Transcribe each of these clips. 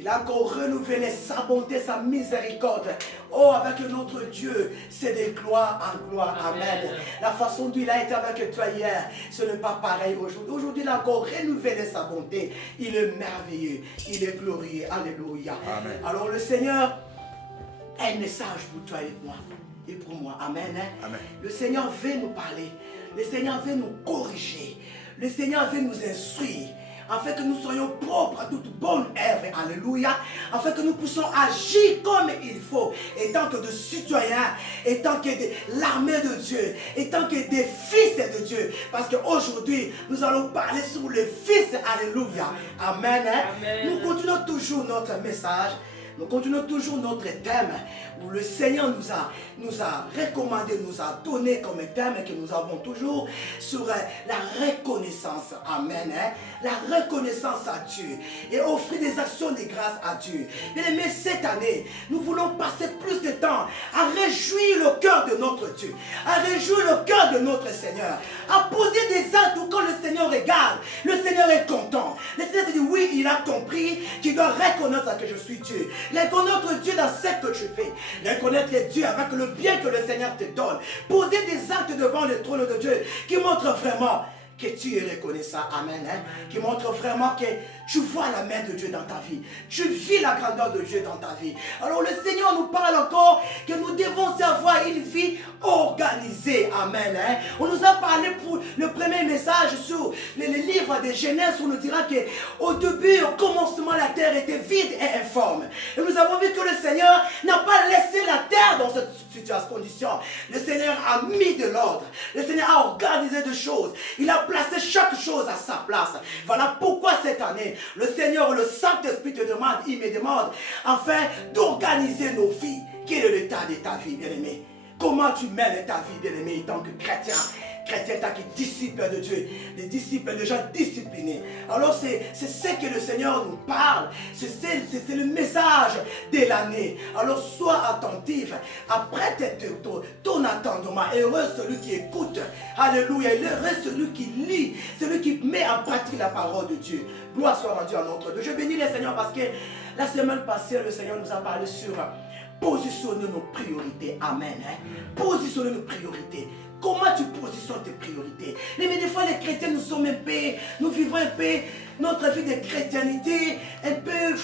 Il a encore renouvelé sa bonté, sa miséricorde. Oh, avec notre Dieu, c'est de gloire en gloire. Amen. La façon dont il a été avec toi hier, ce n'est pas pareil aujourd'hui. Aujourd'hui, il a encore renouvelé sa bonté. Il est merveilleux. Il est glorieux. Alléluia. Amen. Alors, le Seigneur a un message pour toi et moi. Et pour moi. Amen. Amen. Le Seigneur veut nous parler. Le Seigneur veut nous corriger. Le Seigneur veut nous instruire. Afin que nous soyons propres à toute bonne œuvre, alléluia, afin que nous puissions agir comme il faut, étant que des citoyens, étant que l'armée de Dieu, étant que des fils de Dieu, parce qu'aujourd'hui, nous allons parler sur le Fils, alléluia, amen. Amen. Nous continuons toujours notre message. Nous continuons toujours notre thème où le Seigneur nous a recommandé, nous a donné comme thème que nous avons toujours sur la reconnaissance. Amen. La reconnaissance à Dieu et offrir des actions de grâce à Dieu. Bien aimé, cette année, nous voulons passer plus de temps à réjouir le cœur de notre Dieu, à réjouir le cœur de notre Seigneur, à poser des actes où quand le Seigneur regarde, le Seigneur est content. Le Seigneur se dit oui, il a compris qu'il doit reconnaître que je suis Dieu. Reconnaître Dieu dans ce que tu fais. Reconnaître Dieu avec le bien que le Seigneur te donne. Poser des actes devant le trône de Dieu qui montrent vraiment que tu es reconnaissant. Amen. Qui montre vraiment que tu vois la main de Dieu dans ta vie. Tu vis la grandeur de Dieu dans ta vie. Alors le Seigneur nous parle encore que nous devons avoir une vie organisée. Amen. On nous a parlé pour le premier message sur les livres de Genèse où on nous dira qu'au début, au commencement, la terre était vide et informe. Et nous avons vu que le Seigneur n'a pas laissé la terre dans cette condition. Le Seigneur a mis de l'ordre. Le Seigneur a organisé des choses. Il a placé chaque chose à sa place. Voilà pourquoi cette année, le Seigneur, le Saint-Esprit te demande, il me demande, afin d'organiser nos vies. Quel est l'état de ta vie, bien-aimé? Comment tu mènes ta vie, bien-aimé, en tant que chrétien? Chrétien, tant que disciple de Dieu, des disciples, des gens disciplinés. Alors c'est ce que le Seigneur nous parle. C'est le message de l'année. Alors sois attentif. Après ton attendement, heureux celui qui écoute. Alléluia. Heureux celui qui lit, celui qui met en pratique la parole de Dieu. Gloire soit rendue à notre Dieu. Je bénis le Seigneur parce que la semaine passée, le Seigneur nous a parlé sur positionner nos priorités. Amen. Positionner nos priorités. Comment tu positionnes tes priorités? Mais des fois, les chrétiens, nous sommes un peu, nous vivons un peu notre vie de chrétienté, un peu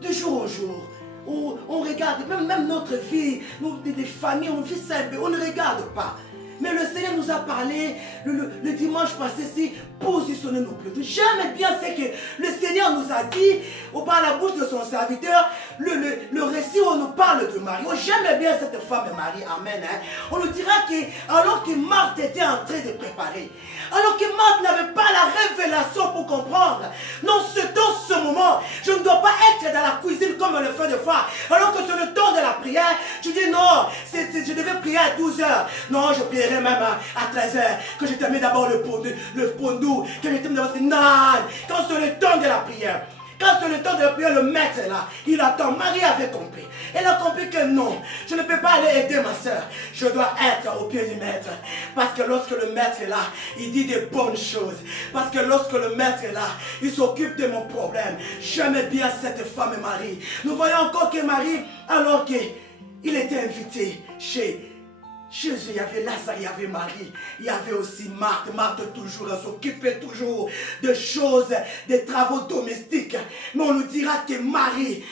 de jour au jour. On regarde, même notre vie, des familles, on vit ça un peu, on ne regarde pas. Mais le Seigneur nous a parlé le dimanche passé, c'est positionner nos priorités. J'aime bien ce que le Seigneur nous a dit par la bouche de son serviteur, le récit où on nous parle de Marie. J'aime bien cette femme Marie, amen. On nous dira que alors que Marthe était en train de préparer, alors que Marthe n'avait pas la révélation pour comprendre, non, dans ce moment, je ne dois pas être dans la cuisine comme le feu de phare. Alors que sur le temps de la prière, tu dis non, je devais prier à 12 heures. Non, je prierai même à 13 heures. Que je termine d'abord le pondou. Que je termine d'abord. Non, quand c'est le temps de la prière. Quand c'est le temps de la prière, le maître est là. Il attend. Marie avait compris. Elle a compris que non, je ne peux pas aller aider ma soeur. Je dois être au pied du maître. Parce que lorsque le maître est là, il dit des bonnes choses. Parce que lorsque le maître est là, il s'occupe de mon problème. J'aime bien cette femme Marie. Nous voyons encore que Marie, alors qu'il était invité chez Jésus, il y avait Lazare, il y avait Marie, il y avait aussi Marthe. Marthe toujours, elle s'occupait toujours de choses, des travaux domestiques. Mais on nous dira que Marie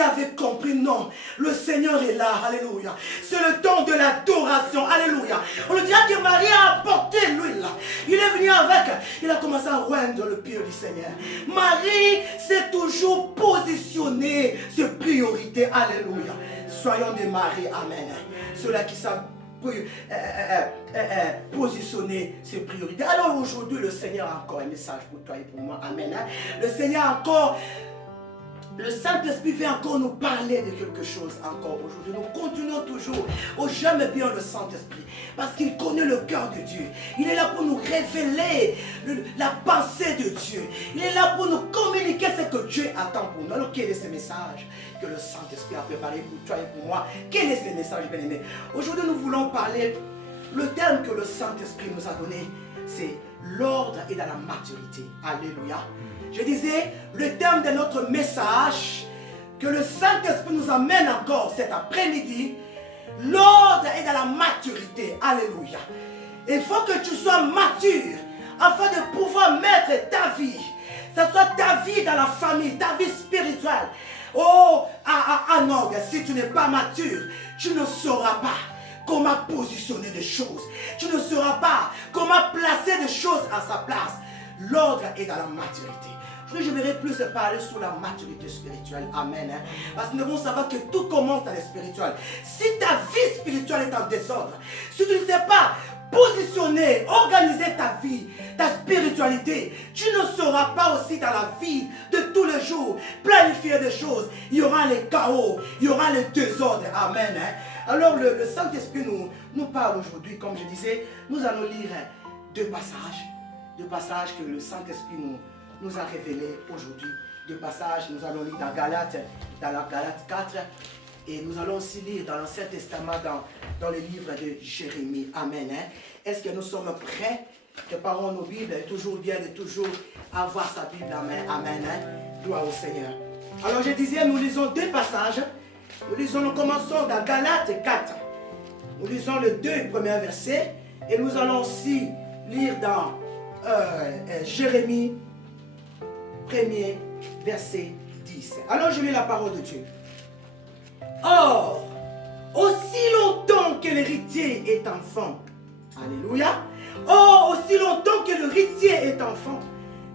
avait compris, non, le Seigneur est là, alléluia. C'est le temps de l'adoration, alléluia. On nous dira que Marie a apporté l'huile. Il est venu avec, il a commencé à oindre le pied du Seigneur. Marie s'est toujours positionnée sur priorité, alléluia. Soyons des maris, amen. Ceux-là qui savent positionner ses priorités. Alors aujourd'hui, le Seigneur a encore un message pour toi et pour moi. Amen. Le Seigneur a encore, le Saint-Esprit vient encore nous parler de quelque chose encore aujourd'hui. Nous continuons toujours. Oh, j'aime bien le Saint-Esprit parce qu'il connaît le cœur de Dieu. Il est là pour nous révéler la pensée de Dieu. Il est là pour nous communiquer ce que Dieu attend pour nous. Alors quel est ce message que le Saint-Esprit a préparé pour toi et pour moi? Quel est ce message, bien-aimé? Aujourd'hui, nous voulons parler, le terme que le Saint-Esprit nous a donné, c'est l'ordre et dans la maturité. Alléluia. Je disais, le terme de notre message que le Saint-Esprit nous amène encore cet après-midi, l'ordre est dans la maturité. Alléluia. Il faut que tu sois mature afin de pouvoir mettre ta vie, que ce soit ta vie dans la famille, ta vie spirituelle, en ordre. Si tu n'es pas mature, tu ne sauras pas comment positionner des choses. Tu ne sauras pas comment placer des choses à sa place. L'ordre est dans la maturité. Je verrai plus parler sur la maturité spirituelle. Amen. Parce que nous devons savoir que tout commence dans le spirituel. Si ta vie spirituelle est en désordre, si tu ne sais pas positionner, organiser ta vie, ta spiritualité, spiritualité, tu ne seras pas aussi dans la vie de tous les jours planifier des choses. Il y aura les chaos, il y aura les désordres. Amen. Alors le Saint-Esprit nous parle aujourd'hui, comme je disais, nous allons lire deux passages que le Saint-Esprit nous a révélés aujourd'hui. Deux passages, nous allons lire dans la Galate 4, et nous allons aussi lire dans l'Ancien Testament, dans le livre de Jérémie. Amen. Est-ce que nous sommes prêts? Préparons nos Bibles, toujours bien de toujours avoir sa Bible en main. Amen. Gloire au Seigneur. Alors je disais, nous lisons deux passages. Nous commençons dans Galates 4. Nous lisons les deux premiers versets. Et nous allons aussi lire dans Jérémie, premier verset 10. Alors je lis la parole de Dieu. Or, aussi longtemps que l'héritier est enfant, alléluia, or, aussi longtemps que l'héritier est enfant,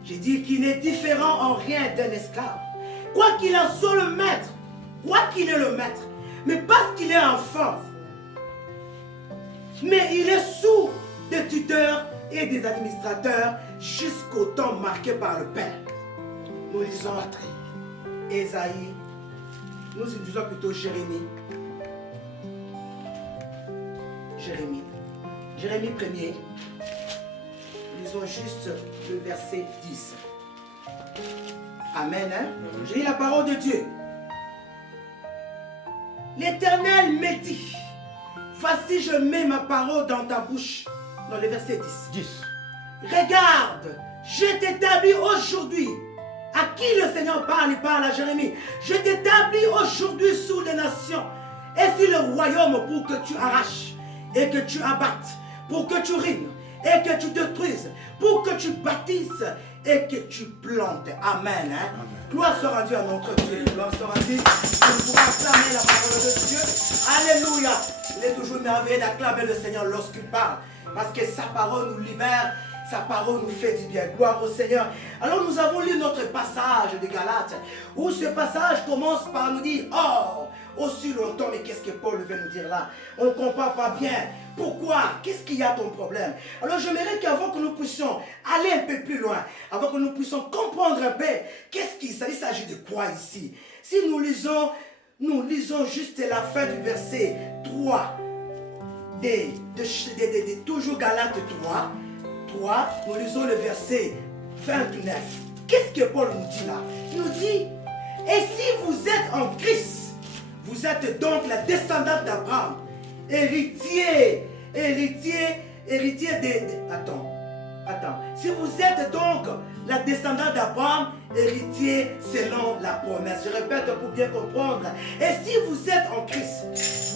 j'ai dit qu'il n'est différent en rien d'un esclave, quoi qu'il en soit le maître, quoi qu'il est le maître, mais parce qu'il est enfant, mais il est sous des tuteurs et des administrateurs jusqu'au temps marqué par le Père. Nous lisons Ésaïe, nous disons plutôt Jérémie. Jérémie 1er. Lisons juste le verset 10. Amen. J'ai lu la parole de Dieu. L'Éternel me dit, voici je mets ma parole dans ta bouche. Dans le verset 10. Regarde, je t'établis aujourd'hui. À qui le Seigneur parle? Il parle à Jérémie. Je t'établis aujourd'hui sous les nations et sur le royaume pour que tu arraches et que tu abattes, pour que tu règnes et que tu détruises, pour que tu bâtisses et que tu plantes. Amen. Amen. Gloire soit rendue à notre Dieu. Gloire soit rendue. Nous pouvons acclamer la parole de Dieu. Alléluia. Il est toujours merveilleux d'acclamer le Seigneur lorsqu'il parle. Parce que sa parole nous libère. Sa parole nous fait du bien. Gloire au Seigneur. Alors nous avons lu notre passage de Galates, où ce passage commence par nous dire, oh, aussi longtemps, mais qu'est-ce que Paul veut nous dire là? On ne comprend pas bien. Pourquoi? Qu'est-ce qu'il y a ton problème? Alors j'aimerais qu'avant que nous puissions aller un peu plus loin, avant que nous puissions comprendre un peu, qu'est-ce qu'il s'agit? Il s'agit de quoi ici? Si nous lisons juste la fin du verset 3, toujours Galates 3, nous lisons le verset 29. Qu'est-ce que Paul nous dit là? Il nous dit, et si vous êtes en Christ, vous êtes donc la descendante d'Abraham, héritier de... Attends. Si vous êtes donc la descendante d'Abraham, héritier selon la promesse. Je répète pour bien comprendre. Et si vous êtes en Christ,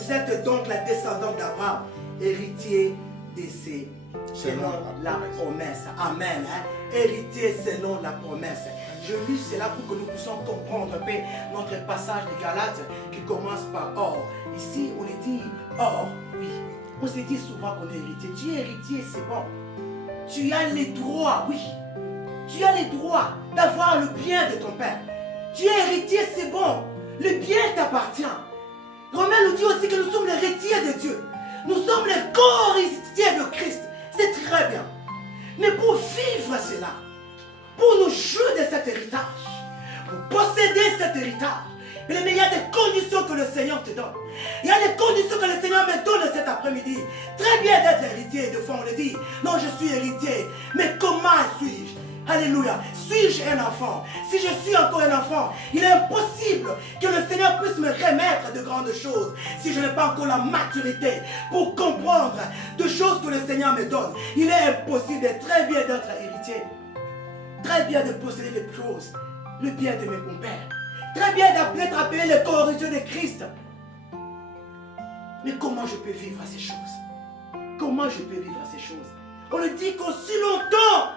vous êtes donc la descendante d'Abraham, héritier de ses selon la promesse. Amen. Héritier selon la promesse. Je lis cela pour que nous puissions comprendre un peu notre passage de Galates qui commence par or. Ici, on est dit or, oui. On se dit souvent qu'on est héritier. Tu es héritier, c'est bon. Tu as les droits, oui. Tu as les droits d'avoir le bien de ton père. Tu es héritier, c'est bon. Le bien t'appartient. Romain nous dit aussi que nous sommes les héritiers de Dieu. Nous sommes les co-héritiers de Christ. C'est très bien. Mais pour vivre cela, pour nous jouir de cet héritage, pour posséder cet héritage, mais il y a des conditions que le Seigneur te donne. Il y a des conditions que le Seigneur me donne cet après-midi. Très bien d'être héritier, de fois on le dit. Non, je suis héritier. Mais comment suis-je? Alléluia. Suis-je un enfant? Si je suis encore un enfant, il est impossible que le Seigneur puisse me remettre de grandes choses si je n'ai pas encore la maturité pour comprendre de choses que le Seigneur me donne. Il est impossible et très bien d'être héritier. Très bien de posséder les choses, le bien de mes compères. Très bien d'être appelé le co-héritier de Christ. Mais comment je peux vivre ces choses? Comment je peux vivre ces choses? On le dit qu'aussi longtemps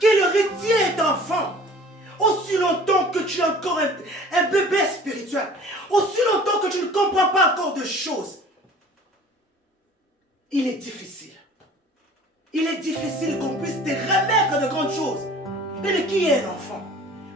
que l'héritier est enfant, aussi longtemps que tu es encore un bébé spirituel, aussi longtemps que tu ne comprends pas encore de choses, il est difficile. Il est difficile qu'on puisse te remettre de grandes choses. Mais de qui est un enfant?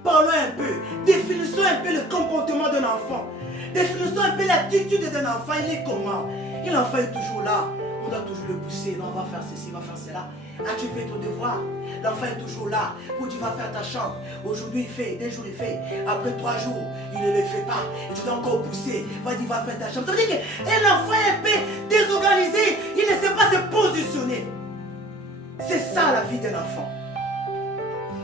Parlons un peu, définissons un peu le comportement d'un enfant. Définissons un peu l'attitude d'un enfant. Il est comment? L'enfant est toujours là. On doit toujours le pousser. Non, on va faire ceci, on va faire cela. As-tu fait ton devoir? L'enfant est toujours là. Où tu vas faire ta chambre. Aujourd'hui il fait, 2 jours il fait. Après 3 jours, il ne le fait pas. Et tu dois encore pousser. Va-t-il va faire ta chambre. Ça veut dire qu'un enfant est un peu désorganisé. Il ne sait pas se positionner. C'est ça la vie d'un enfant.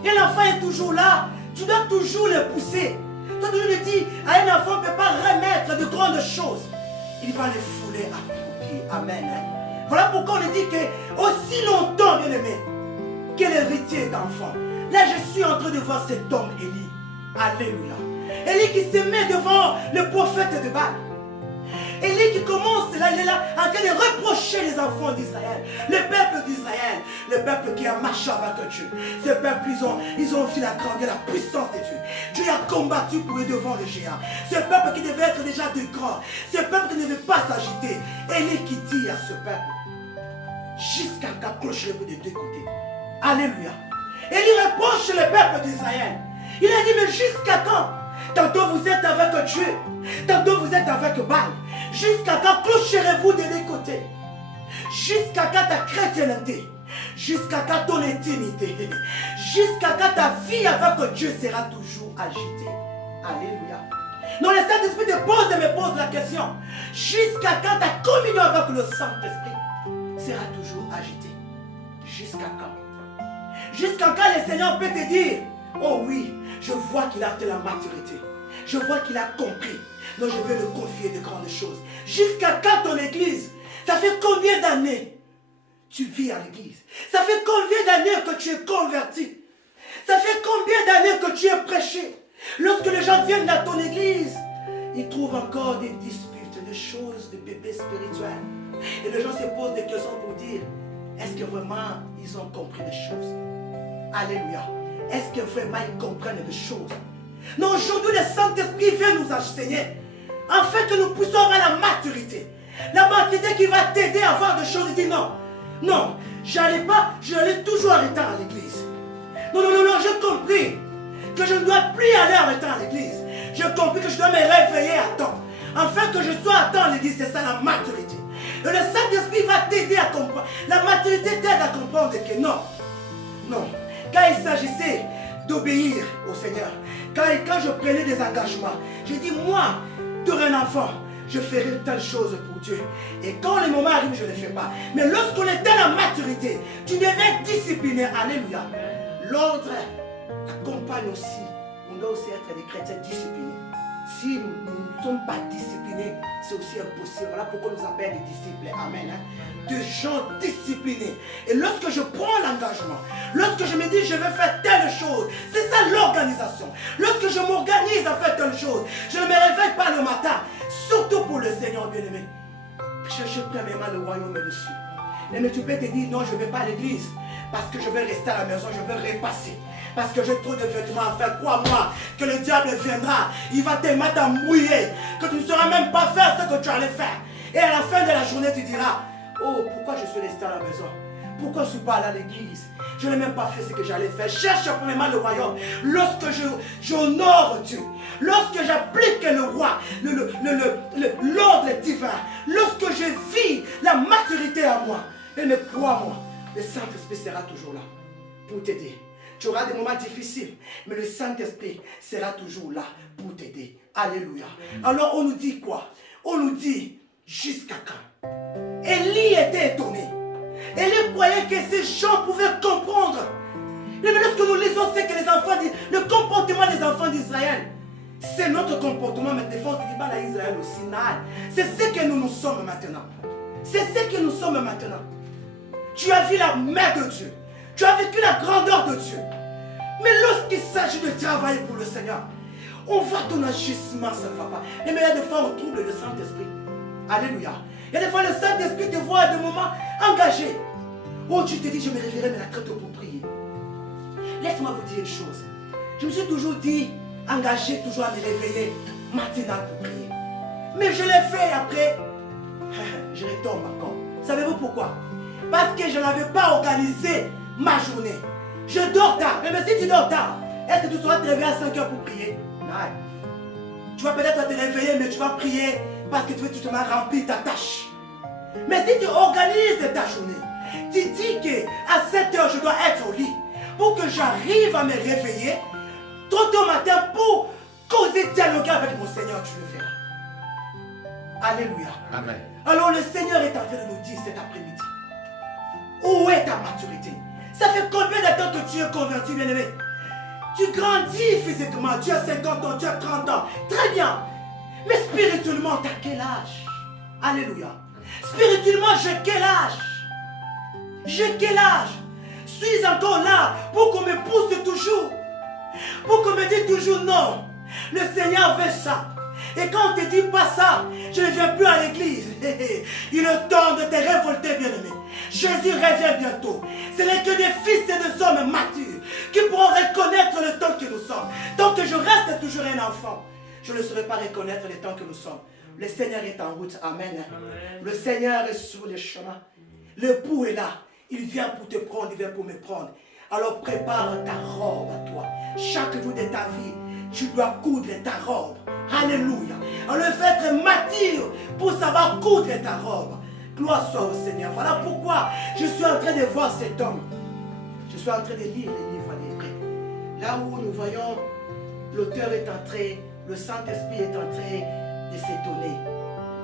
Et l'enfant est toujours là. Tu dois toujours le pousser. Tu dois toujours le dire à un enfant ne peut pas remettre de grandes choses. Il va les fouler à tes pieds. Amen. Voilà pourquoi on dit que aussi longtemps, bien aimé, que l'héritier d'enfant. Là, je suis en train de voir cet homme, Élie. Alléluia. Élie qui se met devant le prophète de Baal. Élie qui commence là, il est là en train de reprocher les enfants d'Israël, le peuple d'Israël, le peuple qui a marché avec Dieu. Ce peuple, ils ont vu la grandeur, la puissance de Dieu. Dieu a combattu pour eux devant le géant. Ce peuple qui devait être déjà de grand, ce peuple qui ne devait pas s'agiter. Élie qui dit à ce peuple, jusqu'à qu'accrochez-vous des 2 côtés. Alléluia. Élie reproche le peuple d'Israël. Il a dit, mais jusqu'à quand? Tantôt vous êtes avec Dieu, tantôt vous êtes avec Baal. Jusqu'à quand clocherez-vous de 2 côtés? Jusqu'à quand ta chrétienté? Jusqu'à quand ton intimité? Jusqu'à quand ta vie avec Dieu sera toujours agitée? Alléluia. Non, le Saint-Esprit te pose et me pose la question. Jusqu'à quand ta communion avec le Saint-Esprit sera toujours agitée? Jusqu'à quand? Jusqu'à quand le Seigneur peut te dire, oh oui, je vois qu'il a de la maturité. Je vois qu'il a compris. Donc je vais le confier de grandes choses. Jusqu'à quand ton église? Ça fait combien d'années tu vis à l'église? Ça fait combien d'années que tu es converti? Ça fait combien d'années que tu es prêché? Lorsque les gens viennent dans ton église, ils trouvent encore des disputes, des choses, des bébés spirituels. Et les gens se posent des questions pour dire, est-ce que vraiment ils ont compris des choses? Alléluia. Est-ce que vraiment ils comprennent des choses? Non, aujourd'hui le Saint-Esprit vient nous enseigner afin que nous puissions avoir la maturité. La maturité qui va t'aider à voir des choses. Il dit non, non, j'allais toujours en retard à l'église. Non, non, non, non, j'ai compris que je ne dois plus aller en retard à l'église. J'ai compris que je dois me réveiller à temps. Afin que je sois à temps à l'église, c'est ça la maturité. Et le Saint-Esprit va t'aider à comprendre. La maturité t'aide à comprendre que non, non. Quand il s'agissait d'obéir au Seigneur, quand je prenais des engagements, j'ai dit moi, dorénavant, je ferai telle chose pour Dieu. Et quand le moment arrive, je ne le fais pas. Mais lorsqu'on est dans la maturité, tu devais être discipliné. Alléluia. L'ordre accompagne aussi. On doit aussi être des chrétiens disciplinés. Si nous ne sommes pas disciplinés, c'est aussi impossible. Voilà pourquoi on nous appelle des disciples. Amen. De gens disciplinés. Et lorsque je prends l'engagement, lorsque je me dis je vais faire telle chose, c'est ça l'organisation. Lorsque je m'organise à faire telle chose, je ne me réveille pas le matin, surtout pour le Seigneur bien-aimé. Cherchez premièrement le royaume dessus. Mais tu peux te dire non, je ne vais pas à l'église parce que je vais rester à la maison, je vais repasser. Parce que j'ai trop de vêtements à faire. Crois-moi que le diable viendra. Il va te mettre à mouiller. Que tu ne sauras même pas faire ce que tu allais faire. Et à la fin de la journée, tu diras, oh, pourquoi je suis resté à la maison? Pourquoi je ne suis pas allé à l'église? Je n'ai même pas fait ce que j'allais faire. Cherche premièrement le royaume. Lorsque j'honore Dieu, lorsque j'applique le roi, l'ordre divin, lorsque je vis la maturité à moi, et me crois-moi, le Saint-Esprit sera toujours là pour t'aider. Tu auras des moments difficiles, mais le Saint-Esprit sera toujours là pour t'aider. Alléluia. Alors on nous dit quoi? On nous dit jusqu'à quand? Élie était étonné. Élie croyait que ces gens pouvaient comprendre. Mais lorsque nous lisons ce que les enfants disent, le comportement des enfants d'Israël, c'est notre comportement, mais des fois on dit pas à Israël au Sinaï. C'est ce que nous sommes maintenant. C'est ce que nous sommes maintenant. Tu as vu la main de Dieu. Tu as vécu la grandeur de Dieu. Mais lorsqu'il s'agit de travailler pour le Seigneur, on voit ton agissement, ça ne va pas. Et mais il y a des fois, on trouble le Saint-Esprit. Alléluia. Il y a des fois, le Saint-Esprit te voit à des moments engagés. Oh, tu te dis, je me réveillerai, mais la très tôt pour prier. Laisse-moi vous dire une chose. Je me suis toujours dit, engagé, toujours à me réveiller, matinal pour prier. Mais je l'ai fait après, je retombe encore. Savez-vous pourquoi? Parce que je n'avais pas organisé ma journée. Je dors tard. Mais si tu dors tard, est-ce que tu seras te réveiller à 5 heures pour prier? Non. Tu vas peut-être te réveiller, mais tu vas prier parce que tu veux tout simplement remplir ta tâche. Mais si tu organises ta journée, tu dis qu'à 7 heures, je dois être au lit. j'arrive à me réveiller trop tôt matin pour causer, dialoguer avec mon Seigneur, tu le feras. Alléluia. Amen. Alors le Seigneur est en train de nous dire cet après-midi, où est ta maturité? Ça fait combien de temps que tu es converti, bien-aimé? Tu grandis physiquement, tu as 50 ans, tu as 30 ans, très bien. Mais spirituellement, tu as quel âge? Alléluia. Spirituellement, j'ai quel âge? J'ai quel âge? Suis encore là pour qu'on me pousse toujours? Pour qu'on me dise toujours non? Le Seigneur veut ça. Et quand on te dit pas ça, je ne viens plus à l'église. Il est temps de te révolter, bien-aimé. Jésus revient bientôt. Ce n'est que des fils et des hommes matures qui pourront reconnaître le temps que nous sommes. Tant que je reste toujours un enfant, je ne saurais pas reconnaître le temps que nous sommes. Le Seigneur est en route. Amen. Le Seigneur est sur le chemin. L'époux est là. Il vient pour te prendre, il vient pour me prendre. Alors prépare ta robe à toi. Chaque jour de ta vie, tu dois coudre ta robe. Alléluia. Alors il faut être mature pour savoir coudre ta robe. Gloire soit au Seigneur. Voilà pourquoi je suis en train de voir cet homme. Je suis en train de lire les livres d'Hébreux. Là où nous voyons, l'auteur est entré, le Saint-Esprit est entré de s'étonner.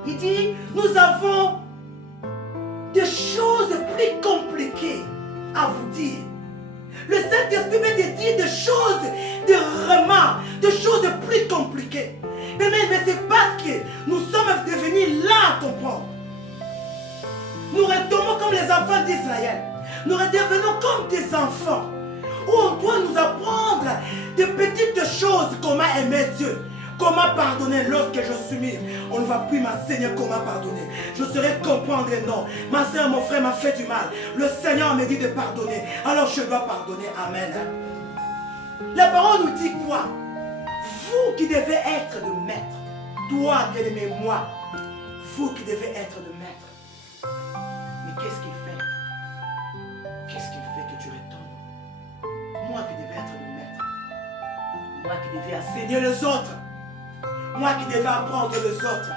Il dit, nous avons des choses plus compliquées à vous dire. Le Saint-Esprit veut te dire des choses, des remarques, des choses plus compliquées. Mais c'est parce que nous sommes devenus là à comprendre. Nous retombons comme les enfants d'Israël. Nous redevenons comme des enfants. Où on doit nous apprendre des petites choses, comment aimer Dieu. Comment pardonner lorsque je suis mis? On ne va plus m'enseigner comment pardonner. Je saurais comprendre, non. Ma soeur, mon frère m'a fait du mal. Le Seigneur me dit de pardonner. Alors je dois pardonner. Amen. La parole nous dit quoi? Vous qui devez être de maître. Toi, bien-aimé, moi. Vous qui devez être de maître. Mais qu'est-ce qu'il fait? Qu'est-ce qu'il fait que tu retombes? Moi qui devais être de maître. Moi qui devais enseigner les autres. Moi qui devais apprendre les autres.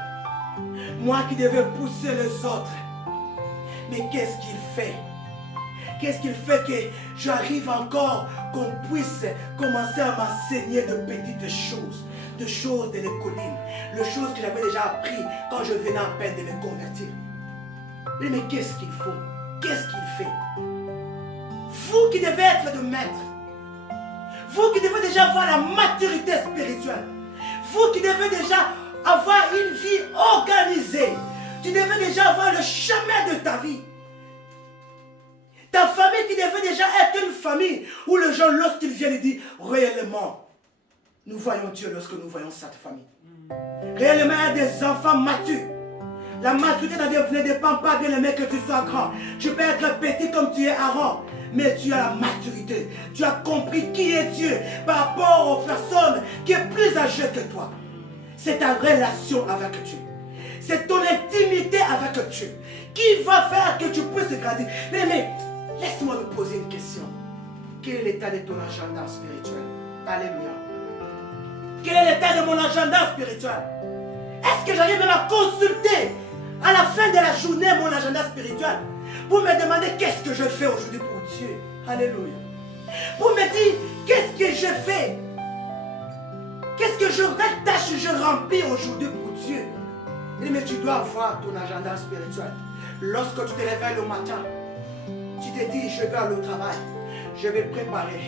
Moi qui devais pousser les autres. Mais qu'est-ce qu'il fait? Qu'est-ce qu'il fait que j'arrive encore qu'on puisse commencer à m'enseigner de petites choses, de choses de l'économie, de choses que j'avais déjà appris quand je venais à peine de me convertir. Mais qu'est-ce qu'il faut? Qu'est-ce qu'il fait? Vous qui devez être de maître, vous qui devez déjà avoir la maturité spirituelle, vous qui devez déjà avoir une vie organisée, tu devais déjà avoir le chemin de ta vie. Ta famille qui devait déjà être une famille où les gens, lorsqu'ils viennent, ils disent réellement, nous voyons Dieu lorsque nous voyons cette famille. Réellement, il y a des enfants matures. La maturité ne dépend pas bien aimé que tu sois grand. Tu peux être petit comme tu es Aaron, mais tu as la maturité. Tu as compris qui est Dieu par rapport aux personnes qui sont plus âgées que toi. C'est ta relation avec Dieu. C'est ton intimité avec Dieu qui va faire que tu puisses grandir. Mais laisse-moi me poser une question. Quel est l'état de ton agenda spirituel? Alléluia. Quel est l'état de mon agenda spirituel? Est-ce que j'arrive même à consulter à la fin de la journée mon agenda spirituel pour me demander qu'est-ce que je fais aujourd'hui pour Dieu? Alléluia. Pour me dire qu'est-ce que je fais? Qu'est-ce que quelle tâche je remplis aujourd'hui pour Dieu? Mais tu dois avoir ton agenda spirituel. Lorsque tu te réveilles le matin, tu te dis je vais aller au travail, je vais préparer,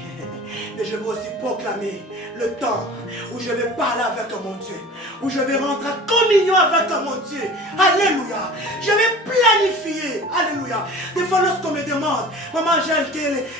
mais je vais aussi proclamer le temps où je vais parler avec mon Dieu, où je vais rentrer en communion avec mon Dieu. Alléluia. Je vais planifier. Alléluia. Des fois lorsqu'on me demande, maman Angèle,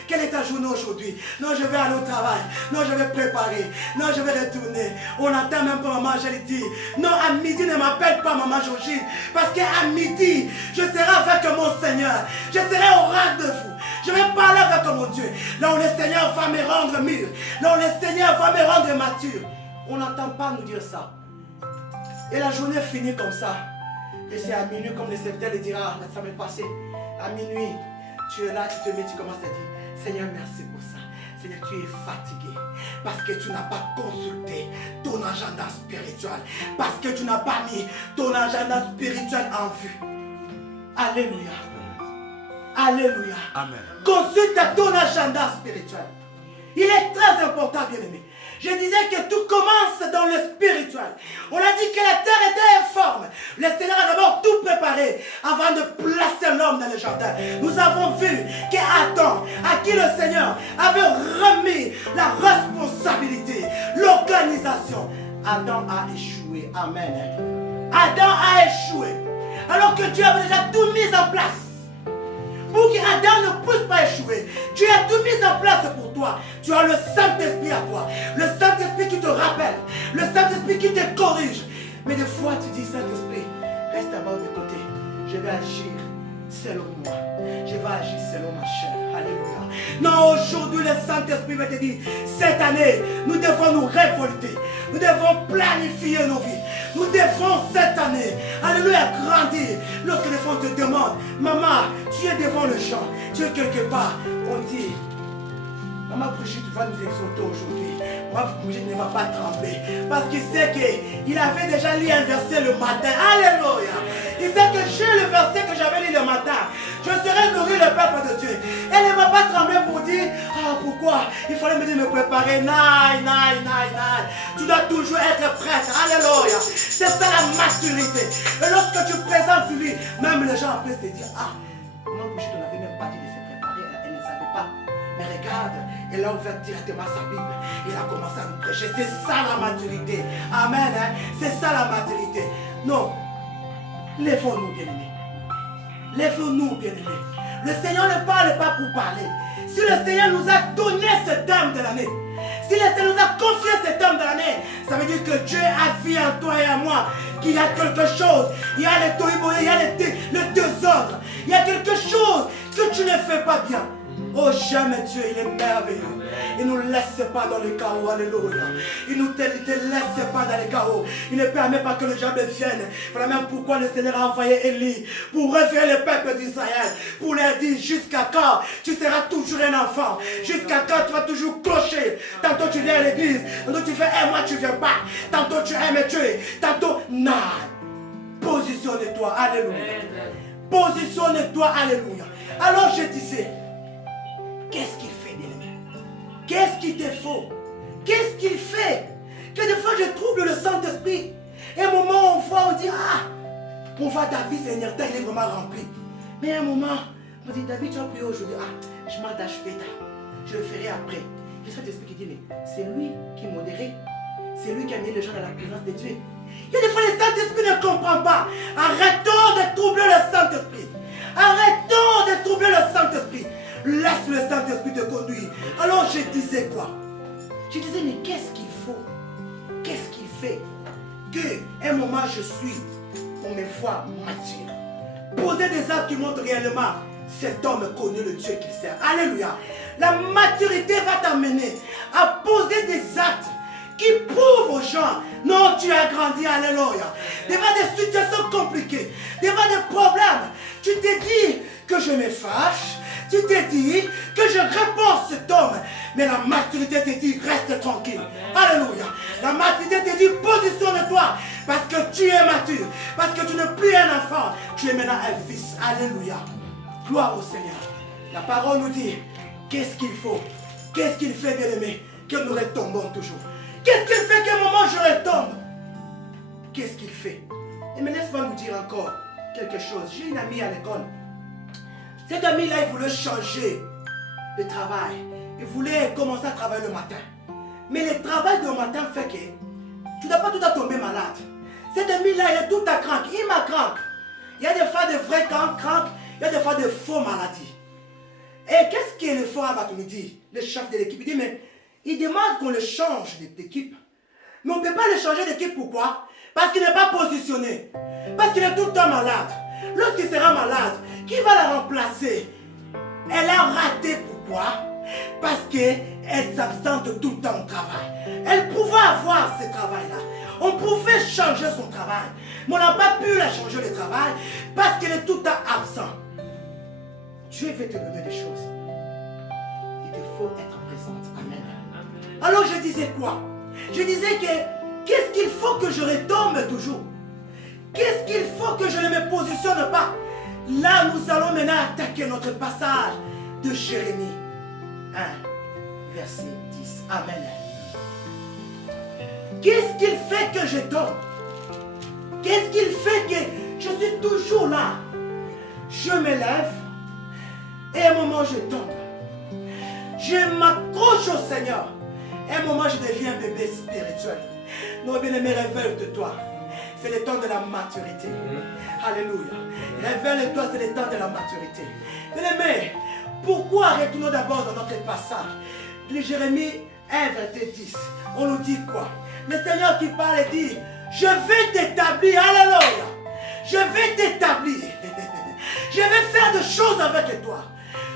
quelle est ta journée aujourd'hui? Non, je vais aller au travail. Non, je vais préparer. Non, je vais retourner. On entend même pas maman Angèle dire, non, à midi ne m'appelle pas maman Georgine, parce qu'à midi, je serai avec mon Seigneur. Je serai au rendez-vous. Je vais parler avec mon Dieu. Là où le Seigneur va me rendre mûr. Là où le Seigneur va me rendre mature. On n'entend pas nous dire ça. Et la journée finit comme ça. Et c'est à minuit, comme le serviteur le dira, ça m'est passé. À minuit, tu es là, tu te mets, tu commences à dire, Seigneur, merci pour ça. Seigneur, tu es fatigué. Parce que tu n'as pas consulté ton agenda spirituel. Parce que tu n'as pas mis ton agenda spirituel en vue. Alléluia. Alléluia. Amen. Consulte ton agenda spirituel. Il est très important, bien-aimé. Je disais que tout commence dans le spirituel. On a dit que la terre était informe. Le Seigneur a d'abord tout préparé avant de placer l'homme dans le jardin. Nous avons vu qu'Adam, à qui le Seigneur avait remis la responsabilité, l'organisation, Adam a échoué. Amen. Adam a échoué. Alors que Dieu avait déjà tout mis en place. Pour qu'Adam ne puisse pas échouer, Dieu a tout mis en place pour toi. Tu as le Saint-Esprit à toi. Le Saint-Esprit qui te rappelle. Le Saint-Esprit qui te corrige. Mais des fois, tu dis, Saint-Esprit, reste d'abord de côté. Je vais agir selon moi. Je vais agir selon ma chair. Alléluia. Non, aujourd'hui, le Saint-Esprit va te dire, cette année, nous devons nous révolter. Nous devons planifier nos vies. Nous devons cette année, alléluia, grandir. Lorsque les gens te demandent, maman, tu es devant le champ, tu es quelque part, on dit, maman Brigitte va nous exhorter aujourd'hui. Maman Brigitte ne va pas trembler. Parce qu'il sait qu'il avait déjà lu un verset le matin. Alléluia. Il sait que j'ai le verset que j'avais lu le matin. Je serai nourri le peuple de Dieu. Elle ne va pas trembler pour dire, ah pourquoi il fallait me dire me préparer. Non. Tu dois toujours être prête. Alléluia. C'est ça la maturité. Et lorsque tu présentes lui, même les gens peuvent se dire, ah, maman Brigitte, on n'avait même pas dit de se préparer. Elle ne savait pas. Mais regarde, elle a ouvert directement sa Bible. Elle a commencé à nous prêcher. C'est ça la maturité. Amen. C'est ça la maturité. Non. Lèvons-nous, bien-aimés. Lèvons-nous, bien-aimés. Le Seigneur ne parle pas pour parler. Si le Seigneur nous a donné cet homme de l'année, si le Seigneur nous a confié cet homme de l'année, ça veut dire que Dieu a vu en toi et en moi qu'il y a quelque chose. Il y a les tohiboyés, il y a le désordre. Il y a quelque chose que tu ne fais pas bien. Oh, jamais Dieu, il est merveilleux. Il ne nous laisse pas dans le chaos. Alléluia. Il ne te laisse pas dans le chaos. Il ne permet pas que le diable vienne. Voilà même pourquoi le Seigneur a envoyé Élie pour réveiller le peuple d'Israël. Pour leur dire jusqu'à quand tu seras toujours un enfant. Jusqu'à quand tu vas toujours clocher. Tantôt tu viens à l'église. Tantôt tu fais, moi tu viens pas. Tantôt tu aimes tuer. Tantôt, non. Positionne-toi. Alléluia. Positionne-toi. Alléluia. Alors je disais, qu'est-ce qu'il fait, bien-aimé? Qu'est-ce qu'il te faut? Qu'est-ce qu'il fait? Que des fois je trouble le Saint-Esprit. Et un moment on voit, on dit, ah, on voit David, Seigneur, il est vraiment rempli. Mais un moment, on dit, David, tu as prié aujourd'hui. Ah, je m'en d'achèver. Je le ferai après. Le Saint-Esprit qui dit, mais c'est lui qui modérait. C'est lui qui a mis les gens dans la présence de Dieu. Il y a des fois, le Saint-Esprit ne comprend pas. Arrêtons de troubler le Saint-Esprit. Arrêtons de troubler le Saint-Esprit. Laisse le Saint-Esprit te conduire. Alors je disais quoi? Je disais, mais qu'est-ce qu'il faut? Qu'est-ce qu'il fait? Que un moment je suis, pour mes fois, mature. Poser des actes qui montrent réellement cet homme connaît le Dieu qu'il sert. Alléluia. La maturité va t'amener à poser des actes qui prouvent aux gens, non, tu as grandi, alléluia. Devant des situations compliquées, devant des problèmes, tu te dis que je me fâche. Tu t'es dit que je réponds à cet homme. Mais la maturité te dit, reste tranquille. Alléluia. La maturité te dit, positionne-toi. Parce que tu es mature. Parce que tu n'es plus un enfant. Tu es maintenant un fils. Alléluia. Gloire au Seigneur. La parole nous dit, qu'est-ce qu'il faut? Qu'est-ce qu'il fait, bien-aimé? Que nous retombons toujours. Qu'est-ce qu'il fait qu'à un moment je retombe? Qu'est-ce qu'il fait? Et mais laisse-moi nous dire encore quelque chose. J'ai une amie à l'école. Cet ami-là, il voulait changer de travail. Il voulait commencer à travailler le matin. Mais le travail du matin fait que tu n'as pas tout à tomber malade. Cet ami-là, il est tout à craque. Il m'a craque. Il y a des fois de vrais craques, il y a des fois de faux maladies. Et qu'est-ce que le faux Abatumidi, le chef de l'équipe? Il dit, mais il demande qu'on le change d'équipe. Mais on ne peut pas le changer d'équipe, pourquoi? Parce qu'il n'est pas positionné. Parce qu'il est tout le temps malade. Lorsqu'il sera malade, qui va la remplacer? Elle a raté, pourquoi? Parce qu'elle s'absente tout le temps au travail. Elle pouvait avoir ce travail-là. On pouvait changer son travail. Mais on n'a pas pu la changer le travail parce qu'elle est tout le temps absente. Dieu veut te donner des choses. Il te faut être présente. Amen. Alors je disais quoi? Je disais que qu'est-ce qu'il faut que je retombe toujours? Qu'est-ce qu'il faut que je ne me positionne pas? Là, nous allons maintenant attaquer notre passage de Jérémie 1, verset 10. Amen. Qu'est-ce qu'il fait que je tombe? Qu'est-ce qu'il fait que je suis toujours là? Je me lève et à un moment je tombe. Je m'accroche au Seigneur. Et à un moment je deviens un bébé spirituel. Non, bien-aimé, révèle-toi. C'est le temps de la maturité. Alléluia. Révèle-toi, c'est le temps de la maturité. Bien-aimé, pourquoi retournons d'abord dans notre passage? De Jérémie 1, verset 10. On nous dit quoi? Le Seigneur qui parle et dit, je vais t'établir. Alléluia. Je vais t'établir. Je vais faire des choses avec toi.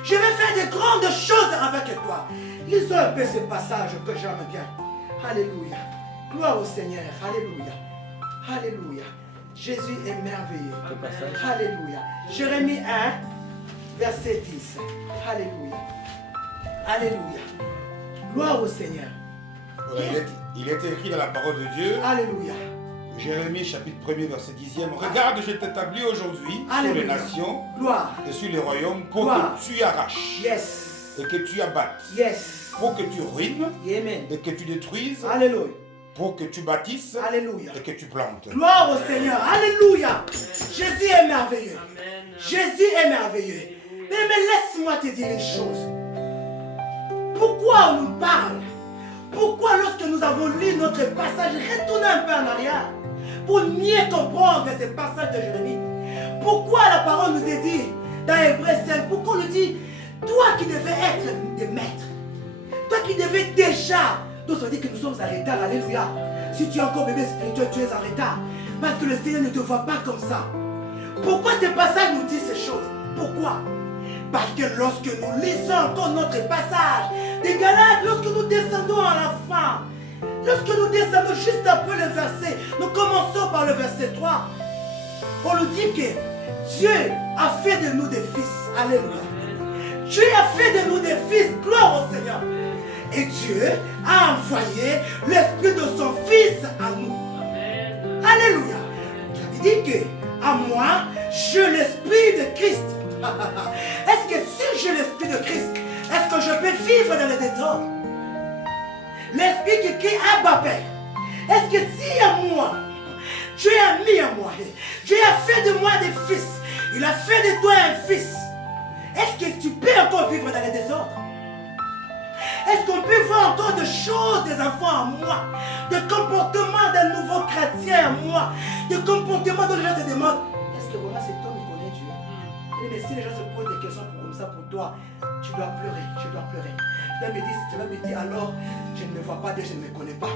Je vais faire de grandes choses avec toi. Lisons un peu ce passage que j'aime bien. Alléluia. Gloire au Seigneur. Alléluia. Alléluia. Jésus est merveilleux. Alléluia. Jérémie 1, verset 10. Alléluia. Alléluia. Gloire au Seigneur. Voilà, il est écrit dans la parole de Dieu. Alléluia. Jérémie chapitre 1er verset 10e. Regarde, je t'établis aujourd'hui sur les nations Gloire. et sur les royaumes pour Gloire. que tu arraches Yes. et que tu abattes. Yes. Pour que tu ruines Amen. et que tu détruises. Alléluia. Pour que tu bâtisses. Alléluia. Et que tu plantes. Gloire au Seigneur. Alléluia. Jésus est merveilleux. Amen. Jésus est merveilleux. Mais laisse-moi te dire une chose. Pourquoi on nous parle? Pourquoi lorsque nous avons lu notre passage, retournez un peu en arrière pour mieux comprendre ce passage de Jérémie. Pourquoi la parole nous est dit dans Hébreux 5, pourquoi on nous dit, toi qui devais être des maîtres, toi qui devais déjà, donc ça veut dire que nous sommes en retard, alléluia. Si tu es encore bébé spirituel, tu es en retard. Parce que le Seigneur ne te voit pas comme ça. Pourquoi ce passage nous dit ces choses? Pourquoi? Parce que lorsque nous lisons encore notre passage des Galates, lorsque nous descendons à la fin, lorsque nous descendons juste un peu le verset, nous commençons par le verset 3. On nous dit que Dieu a fait de nous des fils. Alléluia. Dieu a fait de nous des fils. Gloire au Seigneur. Et Dieu a envoyé l'esprit de son fils à nous. Amen. Alléluia. J'avais dit que à moi, j'ai l'esprit de Christ. Est-ce que si j'ai l'esprit de Christ, est-ce que je peux vivre dans le désordre? L'esprit qui crie Abba Père. Est-ce que si à moi, Dieu a mis à moi, Dieu a fait de moi des fils, il a fait de toi un fils, est-ce que tu peux encore vivre dans le désordre? Est-ce qu'on peut voir encore des choses des enfants en moi, des comportements d'un nouveau chrétien en moi, des comportements dont les gens se demandent, est-ce que vraiment cet homme connaît Dieu? Mais si les gens se posent des questions comme ça pour toi, tu dois pleurer, je dois pleurer. Tu vas me dire alors, je ne me vois pas Dieu, je ne me connais pas.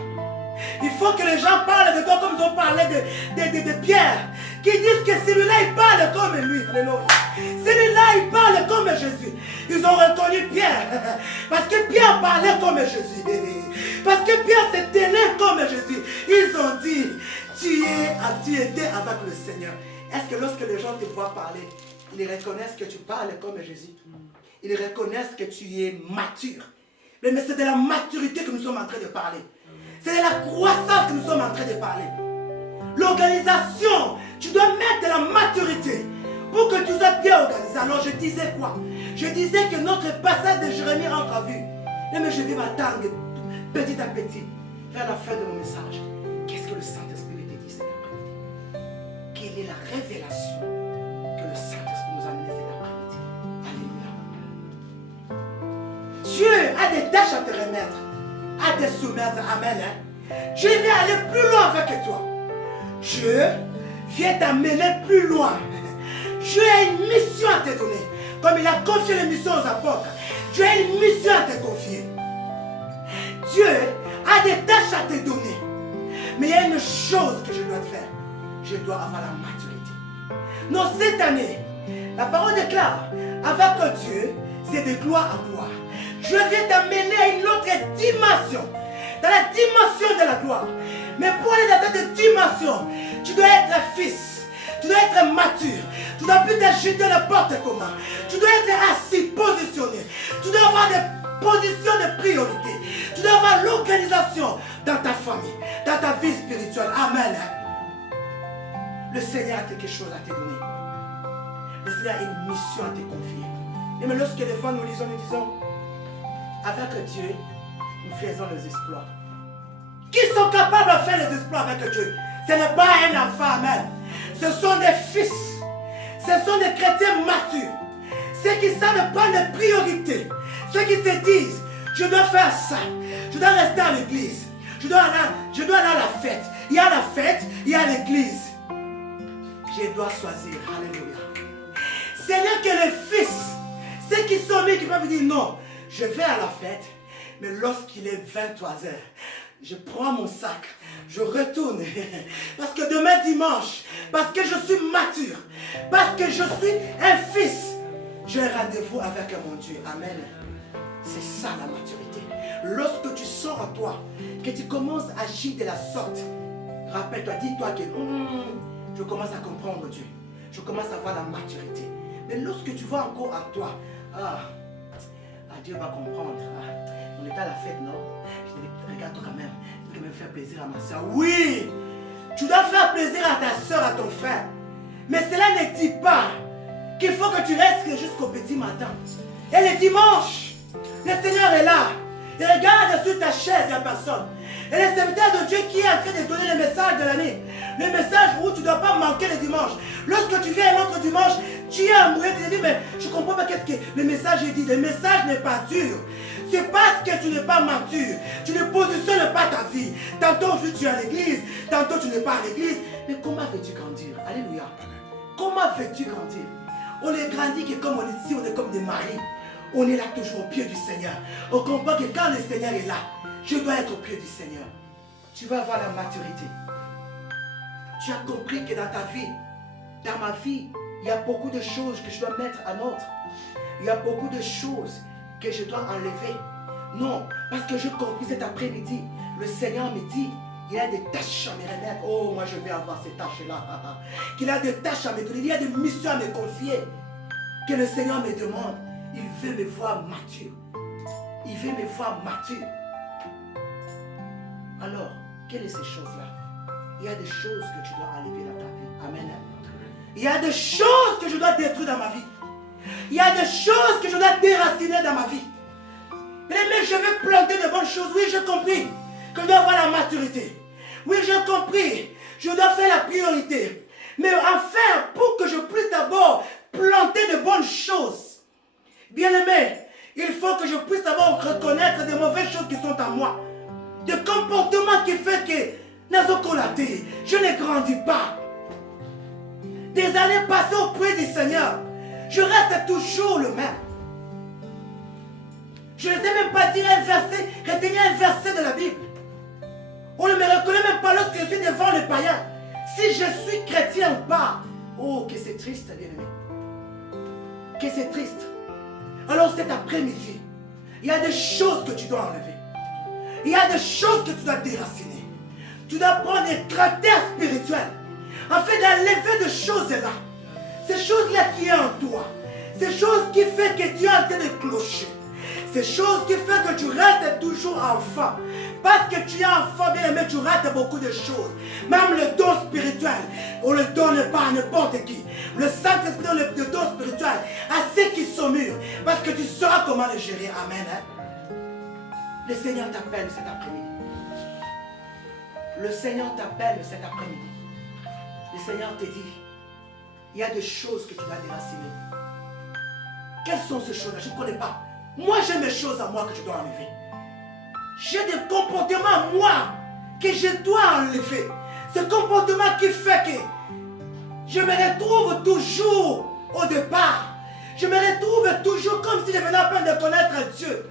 Il faut que les gens parlent de toi comme ils ont parlé de Pierre, qui disent que celui-là il parle comme lui. Alléluia. Celui-là il parle comme Jésus. Ils ont reconnu Pierre, parce que Pierre parlait comme Jésus. Parce que Pierre s'est tenu comme Jésus. Ils ont dit, tu étais avec le Seigneur. Est-ce que lorsque les gens te voient parler, ils reconnaissent que tu parles comme Jésus? Ils reconnaissent que tu es mature. Mais c'est de la maturité que nous sommes en train de parler. C'est de la croissance que nous sommes en train de parler. L'organisation, tu dois mettre de la maturité pour que tu sois bien organisé. Alors je disais quoi? Je disais que notre passage de Jérémie entre en vue. Mais je vais m'attendre petit à petit vers la fin de mon message. Qu'est-ce que le Saint-Esprit te dit cet après-midi? Quelle est la révélation que le Saint-Esprit nous a amenée cet après-midi? Alléluia. Dieu a des tâches à te remettre, à te soumettre. Amen. Je vais aller plus loin avec toi. Dieu vient t'amener plus loin. Dieu a une mission à te donner. Comme il a confié les missions aux apôtres, Dieu a une mission à te confier. Dieu a des tâches à te donner. Mais il y a une chose que je dois faire. Je dois avoir la maturité. Non, cette année, la parole déclare, avec Dieu, c'est de gloire en gloire. Je vais t'amener à une autre dimension. Dans la dimension de la gloire. Mais pour aller dans cette dimension, tu dois être fils. Tu dois être mature. Tu dois plus t'agiter n'importe comment. Tu dois être assis, positionné. Tu dois avoir des positions de priorité. Tu dois avoir l'organisation dans ta famille, dans ta vie spirituelle. Amen. Le Seigneur a quelque chose à te donner. Le Seigneur a une mission à te confier. Et mais lorsque des fois nous lisons, nous disons, avec Dieu, nous faisons les exploits. Qui sont capables de faire les exploits avec Dieu? Ce n'est pas un enfant, amen. Ce sont des fils. Ce sont des chrétiens matures. Ceux qui savent prendre des priorités. Ceux qui se disent, je dois faire ça. Je dois rester à l'église. Je dois aller à la fête. Il y a la fête, il y a l'église. Je dois choisir. Alléluia. Ce n'est que les fils. Ceux qui sont mis qui peuvent dire non. Je vais à la fête. Mais lorsqu'il est 23h, je prends mon sac. Je retourne. Parce que demain dimanche, parce que je suis mature, parce que je suis un fils, j'ai un rendez-vous avec mon Dieu. Amen. C'est ça la maturité. Lorsque tu sors en toi, que tu commences à agir de la sorte, rappelle-toi, dis-toi que je commence à comprendre Dieu. Je commence à avoir la maturité. Mais lorsque tu vois encore en toi, Dieu va comprendre. On est à la fête, non? Je dis, regarde quand même. Tu dois me faire plaisir à ma soeur. Oui! Tu dois faire plaisir à ta soeur, à ton frère. Mais cela ne dit pas qu'il faut que tu restes jusqu'au petit matin. Et le dimanche, le Seigneur est là. Il regarde sur ta chaise, la personne. Et le serviteur de Dieu qui est en train de donner le message de l'année. Le message où tu ne dois pas manquer le dimanche. Lorsque tu viens un autre dimanche, tu es amoureux, tu te dis, mais je ne comprends pas qu'est-ce que le message dit. Le message n'est pas dur. C'est parce que tu n'es pas mature. Tu ne positionnes pas ta vie. Tantôt aujourd'hui tu es à l'église, tantôt tu n'es pas à l'église. Mais comment veux-tu grandir? Alléluia. Comment veux-tu grandir? On est grandi que comme on est ici, on est comme des maris. On est là toujours au pied du Seigneur. On comprend que quand le Seigneur est là, je dois être au pied du Seigneur. Tu vas avoir la maturité. Tu as compris que dans ta vie, dans ma vie, il y a beaucoup de choses que je dois mettre en ordre. Il y a beaucoup de choses que je dois enlever. Non, parce que j'ai compris cet après-midi, le Seigneur me dit, il y a des tâches à me remettre. Oh, moi je vais avoir ces tâches-là. Qu'il a des tâches à me donner, il y a des missions à me confier. Que le Seigneur me demande. Il veut me voir mature. Il veut me voir mature. Alors, quelles sont ces choses-là? Il y a des choses que tu dois enlever dans ta vie. Amen. Il y a des choses que je dois détruire dans ma vie. Il y a des choses que je dois déraciner dans ma vie. Mais je veux planter de bonnes choses. Oui, j'ai compris que je dois avoir la maturité. Oui, j'ai compris. Je dois faire la priorité. Mais enfin, pour que je puisse d'abord planter de bonnes choses, bien-aimé, il faut que je puisse d'abord reconnaître des mauvaises choses qui sont en moi. Des comportements qui font que je ne grandis pas. Des années passées auprès du Seigneur, je reste toujours le même. Je ne sais même pas dire un verset, retenir un verset de la Bible. On ne me reconnaît même pas lorsque je suis devant les païens. Si je suis chrétien ou pas. Oh, que c'est triste, bien-aimé. Que c'est triste. Alors cet après-midi, il y a des choses que tu dois enlever. Il y a des choses que tu dois déraciner. Tu dois prendre des caractères spirituels afin d'enlever des choses-là. Ces choses-là qui sont en toi. Ces choses qui font que tu es en train de clocher. Ces choses qui font que tu restes toujours enfant. Parce que tu es enfant, bien aimé, tu rates beaucoup de choses. Même le don spirituel, on ne le donne pas à n'importe qui. Le Saint-Esprit donne le don spirituel à ceux qui sont mûrs. Parce que tu sauras comment le gérer. Amen. Le Seigneur t'appelle cet après-midi. Le Seigneur t'appelle cet après-midi. Le Seigneur te dit, il y a des choses que tu dois déraciner. Quelles sont ces choses-là? Je ne connais pas. Moi, j'ai mes choses à moi que je dois enlever. J'ai des comportements à moi que je dois enlever. Ce comportement qui fait que je me retrouve toujours au départ. Je me retrouve toujours comme si je venais à peine de connaître Dieu.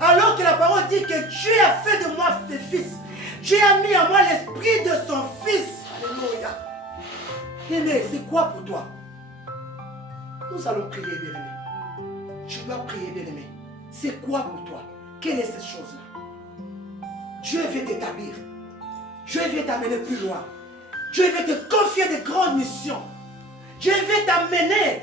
Alors que la parole dit que Dieu a fait de moi ses fils. Dieu a mis en moi l'esprit de son fils. Alléluia. Bien-aimé, c'est quoi pour toi? Nous allons prier, bien-aimé. Tu dois prier, bien-aimé. C'est quoi pour toi? Quelle est cette chose-là? Dieu veut t'établir. Dieu veut t'amener plus loin. Dieu veut te confier de grandes missions. Dieu veut t'amener